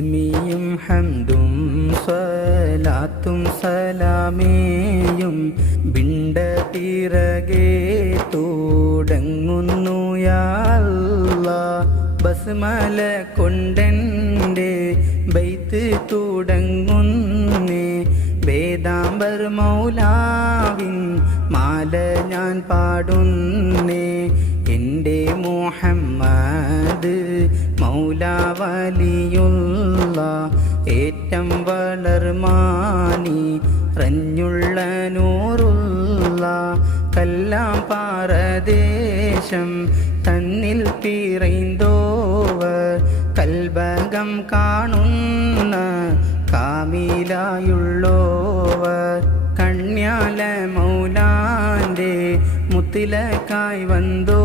തസ്മിയും ഹംദും സ്വലാത്തും സലാമേയും ബിണ്ട പിറകെ തുടങ്ങുന്നു യാ അല്ലാഹ്. ബസ്മല കൊണ്ടെൻ്റെ ബൈത്ത് തുടങ്ങുന്നേ, വേദാംബർ മൗലാവിൻ മാല ഞാൻ പാടുന്നേ. എൻ്റെ മുഹമ്മദ് മൗലാ വലിയുള്ള ഏറ്റം വളർമാനി റഞ്ഞുള്ള നൂറുള്ള കല്ലാം പാറദേശം തന്നിൽ പിറൈന്തോവർ കൽബകം കാണുന്ന കാമിലായുള്ളോവർ കണ്യാല മൗലാന്റെ മുത്തിലക്കായി വന്നോ